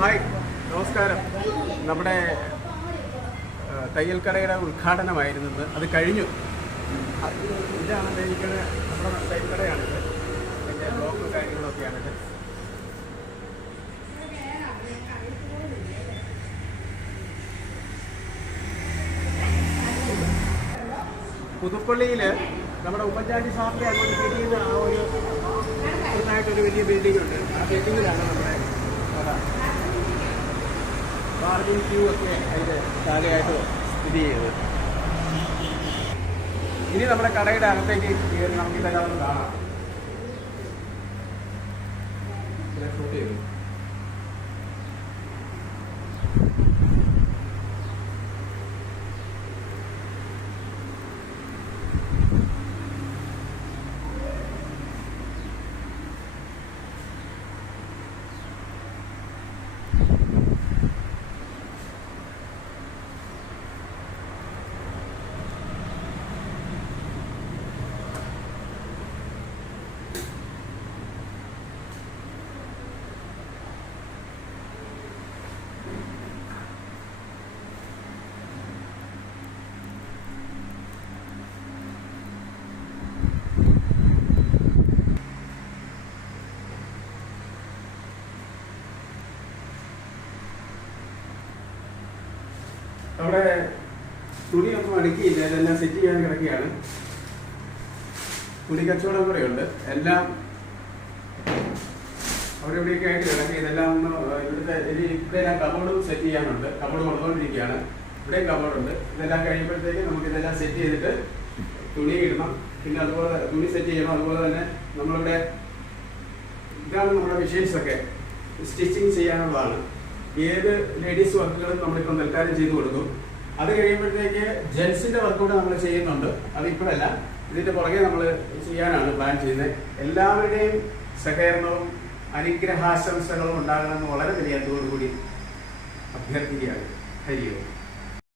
Hi നമസ്കാരം. നമ്മുടെ തയ്യൽക്കടയുടെ ഉദ്ഘാടനമായിരുന്നു അത് കഴിഞ്ഞു. ഇതാണ് തയ്യൽക്കട നമ്മുടെ തയ്യൽക്കടയാണിത് എന്റെ ബ്ലോക്കും കാര്യങ്ങളൊക്കെയാണിത് പുതുപ്പള്ളിയിൽ നമ്മുടെ ഉമ്മൻചാണ്ടി സാറിന്റെ അങ്ങോട്ട് പിടിയുന്ന ആ ഒരു ചെറുതായിട്ടൊരു വലിയ ബിൽഡിംഗ് ഉണ്ട്. ആ ബിൽഡിങ്ങിലാണ് നമ്മുടെ ബാർബിൻ ക്യൂ ഒക്കെ അതിന്റെ താഴെയായിട്ട് സ്ഥിതി ചെയ്തത് ഇനി നമ്മുടെ കടയുടെ അകത്തേക്ക് കയറി നമുക്ക് ഇതെല്ലാം ഒന്ന് കാണാം. ഷൂട്ട് ചെയ്തു. നമ്മുടെ തുണിയൊന്നും അടുക്കിയില്ല ഇതെല്ലാം സെറ്റ് ചെയ്യാൻ കിടക്കുകയാണ്. തുണി കച്ചവടം കൂടെയുണ്ട് എല്ലാം അവരെവിടെയൊക്കെ ആയിട്ട് കിടക്കി ഇതെല്ലാം ഒന്ന് ഇവിടുത്തെ ഇവിടെ എല്ലാം കബോർഡും സെറ്റ് ചെയ്യാനുണ്ട്. കബോർഡ് കൊടുത്തോണ്ടിരിക്കുകയാണ് ഇവിടെയും കബോർഡുണ്ട് ഇതെല്ലാം കഴിയുമ്പോഴത്തേക്ക് നമുക്ക് ഇതെല്ലാം സെറ്റ് ചെയ്തിട്ട് തുണി ഇടണം പിന്നെ അതുപോലെ തുണി സെറ്റ് ചെയ്യണം. അതുപോലെ തന്നെ നമ്മളിവിടെ ഇതാണ് നമ്മുടെ മെഷീൻസൊക്കെ സ്റ്റിച്ചിങ് ചെയ്യാനുള്ളതാണ്. ഏത് ലേഡീസ് വർക്കുകളും നമ്മളിപ്പോൾ തൽക്കാലം ചെയ്തു കൊടുക്കും. അത് കഴിയുമ്പോഴത്തേക്ക് ജെൻസിന്റെ വർക്ക് നമ്മൾ ചെയ്യുന്നുണ്ട്. അതിപ്പോഴല്ല ഇതിന്റെ പുറകെ നമ്മൾ ചെയ്യാനാണ് പ്ലാൻ ചെയ്യുന്നത്. എല്ലാവരുടെയും സഹകരണവും അനുഗ്രഹാശംസകളും ഉണ്ടാകണമെന്ന് വളരെ വലിയ അതോടുകൂടി അഭ്യർത്ഥിക്കുകയാണ്. ഹരിയോ